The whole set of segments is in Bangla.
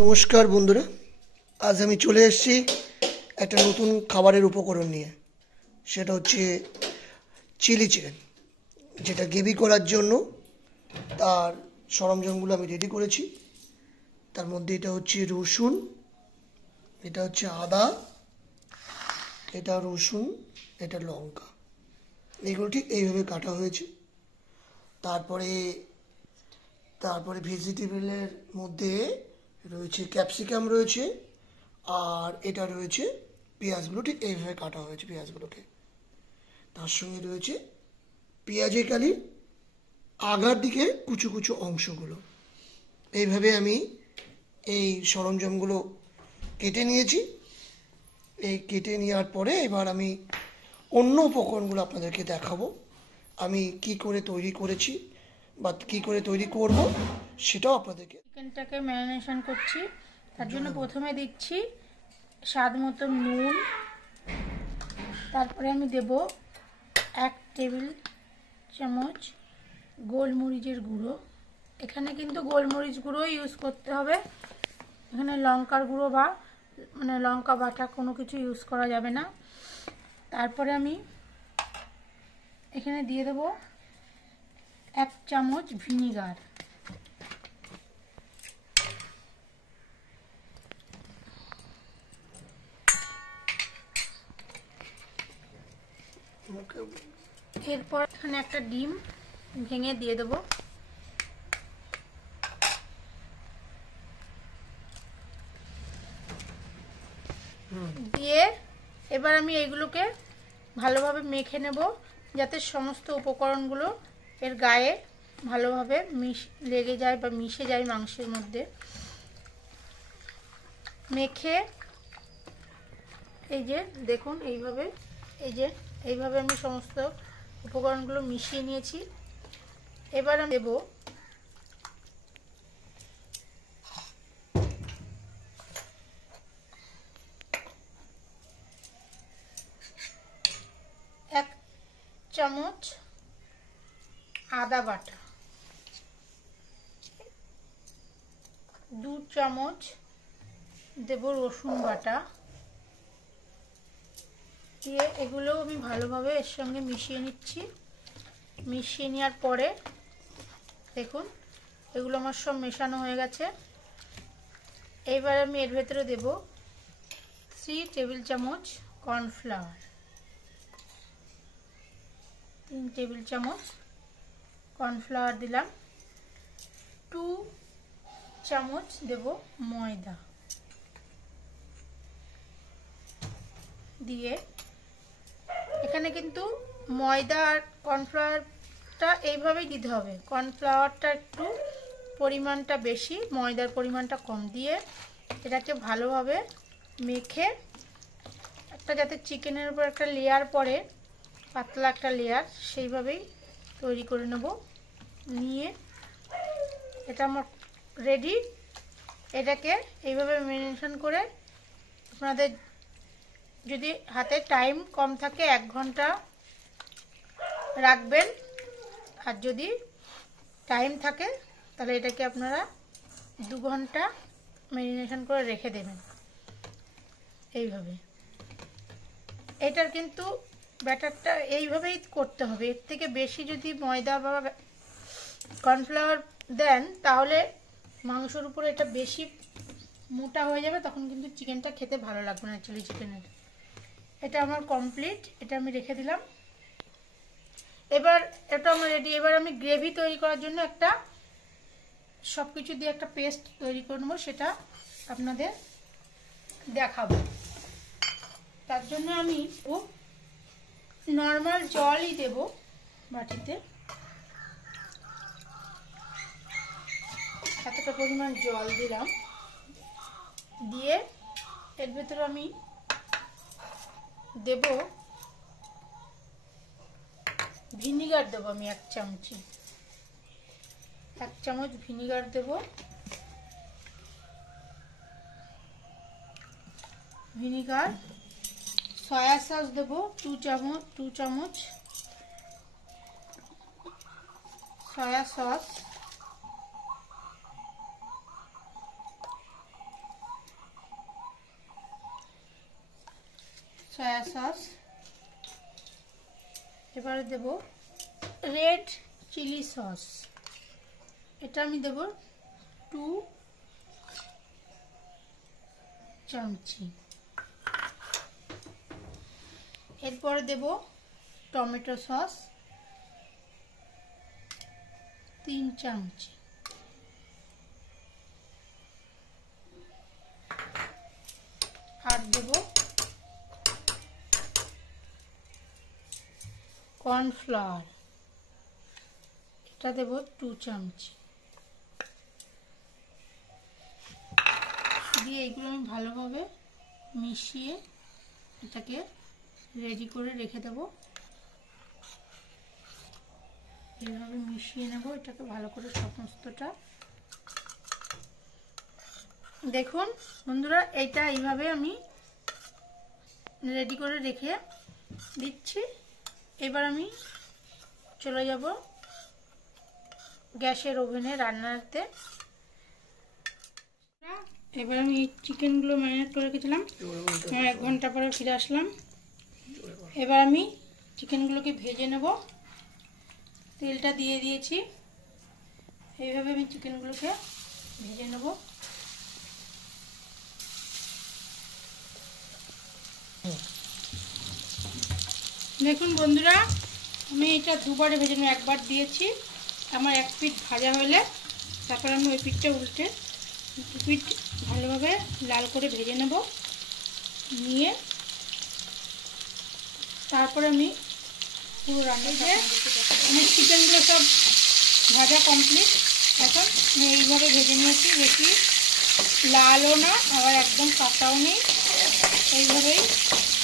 নমস্কার বন্ধুরা, আজ আমি চলে এসেছি একটা নতুন খাবারের উপকরণ নিয়ে। সেটা হচ্ছে চিলি চিকেন, যেটা গ্রেভি করার জন্য তার সরঞ্জামগুলো আমি রেডি করেছি। তার মধ্যে এটা হচ্ছে রসুন, এটা হচ্ছে আদা, এটা রসুন, এটা লঙ্কা। এগুলো ঠিক এইভাবে কাটা হয়েছে। তারপরে ভেজিটেবলের মধ্যে রয়েছে ক্যাপসিকাম রয়েছে, আর এটা রয়েছে পেঁয়াজগুলো ঠিক এইভাবে কাটা হয়েছে পেঁয়াজগুলোকে। তার সঙ্গে রয়েছে পেঁয়াজের কালির আগার দিকে কুচু কুচু অংশগুলো। এইভাবে আমি এই সরঞ্জামগুলো কেটে নিয়েছি। এই কেটে নেওয়ার পরে এবার আমি অন্য উপকরণগুলো আপনাদেরকে দেখাবো। আমি কি করে তৈরি করেছি বা কি করে তৈরি করব সেটাও আপনাদেরকে। চিকেনটাকে ম্যারিনেশন করছি, তার জন্য প্রথমে দিচ্ছি স্বাদ মতো নুন। তারপরে আমি দেব 1 টেবিল চামচ গোলমরিচের গুঁড়ো। এখানে কিন্তু গোলমরিচ গুঁড়ো ইউজ করতে হবে, এখানে লঙ্কার গুঁড়ো বা লঙ্কা বাটা কোনো কিছু ইউজ করা যাবে না। তারপরে আমি এখানে দিয়ে দেব 1 চামচ ভিনিগার। এরপর এখানে একটা ডিম ভেঙে দিয়ে দেব। দিয়ে এবার আমি এইগুলোকে ভালোভাবে মেখে নেব, যাতে সমস্ত উপকরণগুলো এর গায়ে ভালোভাবে লেগে যায় বা মিশে যায় মাংসের মধ্যে। মেখে এই যে দেখুন এইভাবে আমি সমস্ত উপকরণগুলো মিশিয়ে নিয়েছি। এবার আমি দেব এক চামচ আদা বাটা, 2 চামচ দেব রসুন বাটা, দিয়ে এগুলো আমি ভালোভাবে এর সঙ্গে মিশিয়ে নিচ্ছি। মিশিয়ে নেওয়ার পরে দেখুন এগুলো আমার সব মেশানো হয়ে গেছে। এইবার আমি এর ভেতরে দেব 3 টেবিল চামচ কর্নফ্লাওয়ার, 3 টেবিল চামচ কর্নফ্লাওয়ার দিলাম। 2 চামচ দেব ময়দা, দিয়ে এখানে কিন্তু ময়দা আর কর্নফ্লাওয়ারটা এইভাবেই দিতে হবে। কর্নফ্লাওয়ারটা একটু পরিমাণটা বেশি, ময়দার পরিমাণটা কম, দিয়ে এটাকে ভালোভাবে মেখে একটা যাতে চিকেনের উপর একটা লেয়ার পড়ে, পাতলা একটা লেয়ার, সেইভাবেই তৈরি করে নেব। নিয়ে এটা আমার রেডি। এটাকে এইভাবে ম্যারিনেশন করে আপনাদের যদি হাতে টাইম কম থাকে 1 ঘন্টা রাখবেন, আর যদি টাইম থাকে তাহলে এটাকে আপনারা 2 ঘন্টা ম্যারিনেশন করে রেখে দেবেন। এইভাবে এটার কিন্তু ব্যাটারটা এইভাবেই করতে হবে। এর থেকে বেশি যদি ময়দা বা কর্নফ্লাওয়ার দেন তাহলে মাংসের উপরে এটা বেশি মোটা হয়ে যাবে, তখন কিন্তু চিকেনটা খেতে ভালো লাগবে না, চিলি চিকেনের। এটা আমার কমপ্লিট, এটা আমি রেখে দিলাম। এবার এটা আমার রেডি। এবার আমি গ্রেভি তৈরি করার জন্য একটা সব কিছু দিয়ে একটা পেস্ট তৈরি করে নেবো, সেটা আপনাদের দেখাবো। তার জন্য আমি নর্মাল জলই দেব বাটিতে, এতটা পরিমাণ জল দিলাম। দিয়ে এর ভেতরে আমি দেব ভিনিগার, দেব আমি 1 চামচ ভিনিগার দেব। ভিনিগার, সয়া সস দেব 2 চামচ সয়া সস, সয়া সস, এবারে দেব রেড চিলি সস, এটা আমি দেব 2 চামচি। এরপরে দেব টমেটো সস 3 চামচি। আর দেব কর্নফ্লাওয়ার, এটা দেব 2 চামচি। দিয়ে এগুলো আমি ভালোভাবে মিশিয়ে এটাকে রেডি করে রেখে দেব। এইভাবে মিশিয়ে নেব এটাকে ভালো করে সমস্তটা। দেখুন বন্ধুরা, এইটা এইভাবে আমি রেডি করে রেখে দিচ্ছি। এবার আমি চলে যাব গ্যাসের ওভেনে রান্নাতে। এবার আমি চিকেনগুলো ম্যারিনেট করে রেখেছিলাম, 1 ঘন্টা পরে ফিরে আসলাম। এবার আমি চিকেনগুলোকে ভেজে নেব। তেলটা দিয়ে দিয়েছি, এইভাবে আমি চিকেনগুলোকে ভেজে নেব। দেখুন বন্ধুরা, আমি এটা দুবারে ভেজে নেব, একবার দিয়েছি। আমার এক পিঠ ভাজা হলে তারপর আমি ওই পিঠটা উল্টে দু পিঠ ভালোভাবে লাল করে ভেজে নেব। নিয়ে তারপরে আমি পুরো রান্নাটা আমার চিকেনগুলো সব ভাজা কমপ্লিট। এখন আমি এইভাবে ভেজে নিয়েছি, বেশি লালও না আবার একদম কাঁচাও নেই, এইভাবেই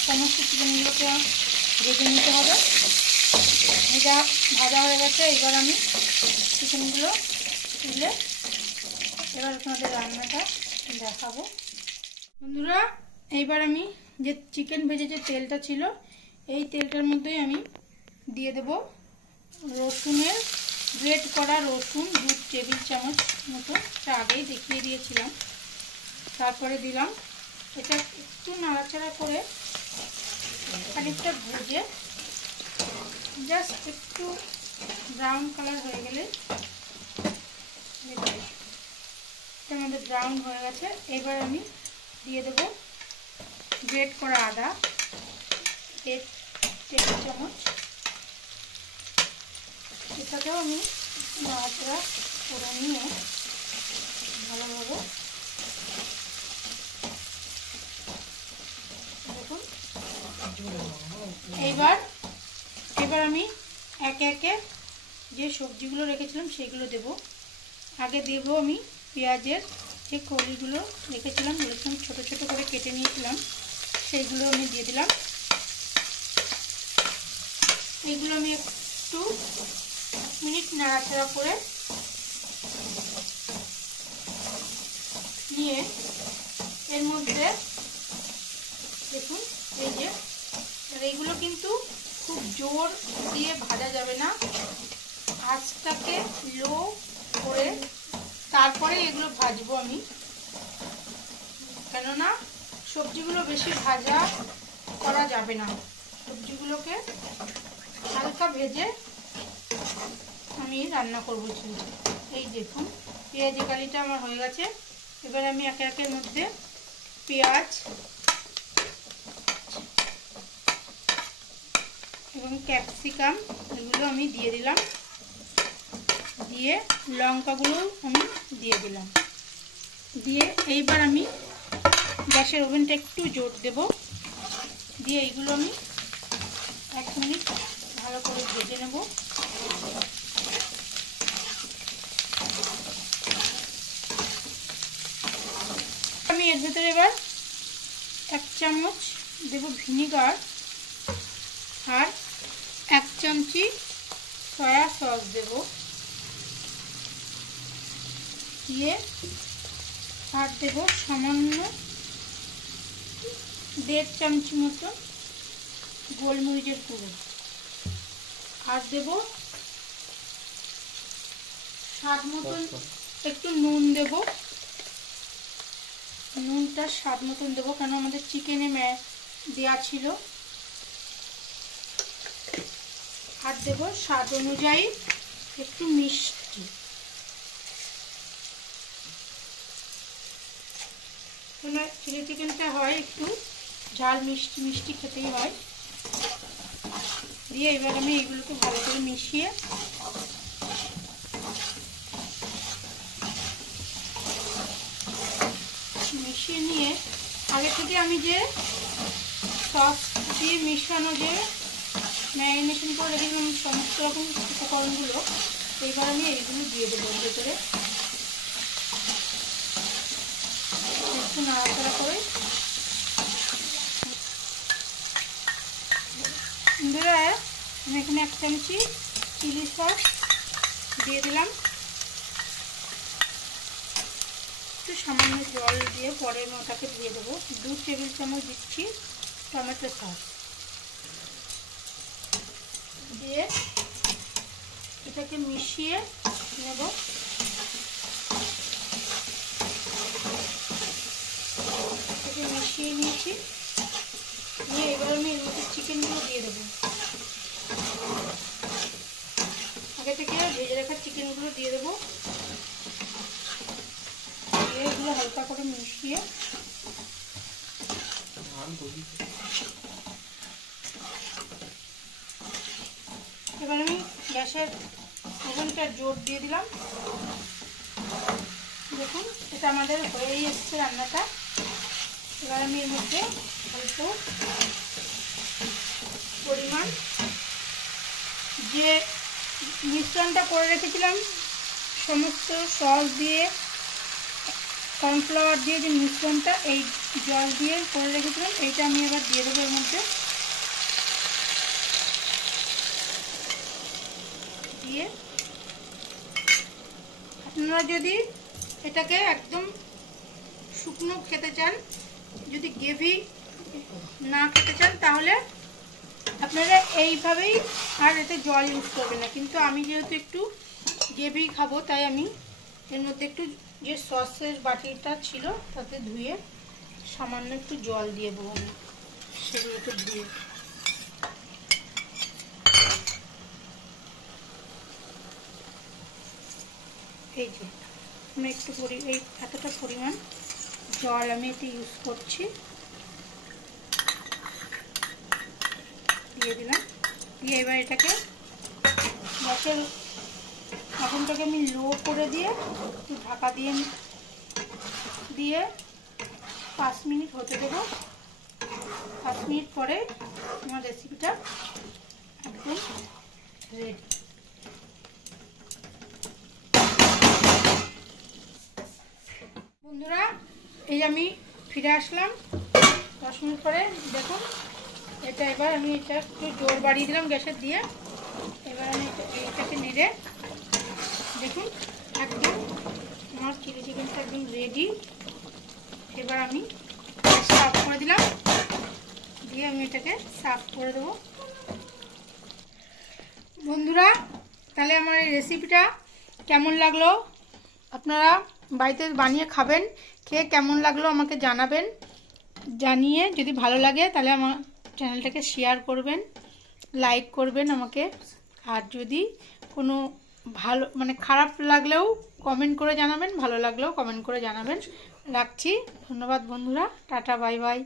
সমস্ত চিকেনগুলোকে ভেজে নিতে হবে। এটা ভাজা হয়ে গেছে। এবার আমি চিকেনগুলো তুলে এবার আপনাদের রান্নাটা দেখাবো। বন্ধুরা, এইবার আমি যে চিকেন ভেজে যে তেলটা ছিল এই তেলটার মধ্যেই আমি দিয়ে দেব রসুনের গ্রেট করা রসুন 2 টেবিল চামচ মতো, এটা আগেই দেখিয়ে দিয়েছিলাম। তারপরে দিলাম, এটা একটু নাড়াচাড়া করে খানিকটা ভেজে জাস্ট একটু ব্রাউন কালার হয়ে গেলে, এটা আমাদের ব্রাউন হয়ে গেছে। এবার আমি দিয়ে দেব গ্রেট করা আদা 1 টেবিল চামচ, এটাকেও আমি নাড়াচাড়া করে নিয়ে ভালোভাবে দেখুন। এবার আমি একে একে যে সবজিগুলো রেখেছিলাম সেগুলো দেব। আগে দেব আমি পেঁয়াজের যে কলিগুলো রেখেছিলাম, এরকম ছোট ছোট করে কেটে নিয়েছিলাম, সেইগুলো আমি দিয়ে দিলাম। এইগুলো আমি একটু 1 মিনিট নাড়াচাড়া করে নিয়ে এর মধ্যে দেখুন এই যে, এইগুলো কিন্তু খুব জোর দিয়ে ভাজা যাবে না, আঁচটাকে লো করে তারপরে এগুলো ভাজবো আমি, কেননা সবজিগুলো বেশি ভাজা করা যাবে না। সবজিগুলোকে হালকা ভেজে আমি রান্না করবো। এই দেখুন পেঁয়াজি কালিটা আমার হয়ে গেছে। এবার আমি একে একের মধ্যে পেঁয়াজ এবং ক্যাপসিকাম এগুলো আমি দিয়ে দিলাম, দিয়ে লঙ্কাগুলো আমি দিয়ে দিলাম। দিয়ে এইবার আমি গ্যাসের ওভেনটা একটু জোর দেব, দিয়ে এইগুলো আমি 1 মিনিট ভালো করে ভেজে নেব। আমি এর ভেতরে এবার 1 চামচ দেব ভিনিগার আর 1 চামচি সয়া সস দেব, দিয়ে আর দেব সামান্য 1.5 চামচি মতো গোলমরিচের গুঁড়ো, আর দেব স্বাদ মতন একটু নুন দেব। নুনটা স্বাদ মতন দেবো, কেন আমাদের চিকেনে দেওয়া ছিল। আর দেব স্বাদ অনুযায়ী একটু মিষ্টি। চিলি চিকেনটা হয় একটু ঝাল মিষ্টি মিষ্টি খেতেই হয়। দিয়ে এবার আমি এগুলোকে ভালো করে মিশিয়ে নিয়ে আগে থেকে আমি যে সস দিয়ে মিশানো যে ম্যারিনেশন করে রেখেছিলাম সমস্ত রকম উপকরণগুলো, এইবার আমি এইগুলো দিয়ে দেবো ভেতরে। একটু নাড়াচাড়া করে বন্ধুরা আমি এখানে 1 চামচি চিলি সস দিয়ে দিলাম। একটু সামান্য জল দিয়ে পরে আমি ওটাকে দিয়ে দেবো। 2 টেবিল চামচ দিচ্ছি টমেটো সস দিয়ে এটাকে মিশিয়ে নেব। এটাকে মিশিয়ে নিয়েছি, নিয়ে এবার আমি এর মধ্যে চিকেনগুলো দিয়ে দেবো। আগে থেকে ভেজে রাখা চিকেনগুলো দিয়ে দেবো। এগুলো হালকা করে মিশিয়ে এবার আমি গ্যাসের ওভেনটা জোর দিয়ে দিলাম। দেখুন এটা আমাদের হয়েই এসছে রান্নাটা। এবার আমি এর মধ্যে অল্প পরিমাণ যে মিশ্রণটা করে রেখেছিলাম সমস্ত সস দিয়ে কর্নফ্লাওয়ার দিয়ে যে মিশ্রণটা এই জল দিয়ে করে রেখেছিলাম, এইটা আমি এবার দিয়ে দেবো এর মধ্যে। দিয়ে আপনারা যদি এটাকে একদম শুকনো খেতে চান, যদি গ্রেভি না খেতে চান, তাহলে আপনারা এইভাবেই আর এতে জল ইউজ করবেন না। কিন্তু আমি যেহেতু একটু গ্রেভি খাবো, তাই আমি এর মধ্যে একটু যে সসের বাটিটা ছিল তাতে ধুয়ে সামান্য একটু জল দিয়ে দেবো। আমি সেগুলোকে ধুয়ে এই যে আমি একটু এই এতটা পরিমাণ জল আমি এতে ইউজ করছি, দিয়ে দিলাম। দিয়ে এবার এটাকে গ্যাসের আগুনটাকে আমি লো করে দিয়ে একটু ঢাকা দিয়ে 5 মিনিট হতে দেবো। 5 মিনিট পরে আমার রেসিপিটা একদম রেডি। বন্ধুরা এই আমি ফিরে আসলাম 10 মিনিট পরে। দেখুন এটা এবার আমি এটা একটু জোর বাড়িয়ে দিলাম গ্যাসের দিয়ে। এবার আমি এটাকে নেড়ে দেখুন একদম আমার চিলি চিকেনটা একদম রেডি। এবার আমি গ্যাসটা অফ করে দিলাম, দিয়ে আমি এটাকে সার্ভ করে দেবো। বন্ধুরা তাহলে আমার এই রেসিপিটা কেমন লাগলো আপনারা বাড়িতে বানিয়ে খাবেন, খেয়ে কেমন লাগলো আমাকে জানাবেন। জানিয়ে যদি ভালো লাগে তাহলে আমার চ্যানেলটাকে শেয়ার করবেন, লাইক করবেন আমাকে। আর যদি কোনো ভালো খারাপ লাগলেও কমেন্ট করে জানাবেন, ভালো লাগলেও কমেন্ট করে জানাবেন। রাখছি, ধন্যবাদ বন্ধুরা, টাটা বাই বাই।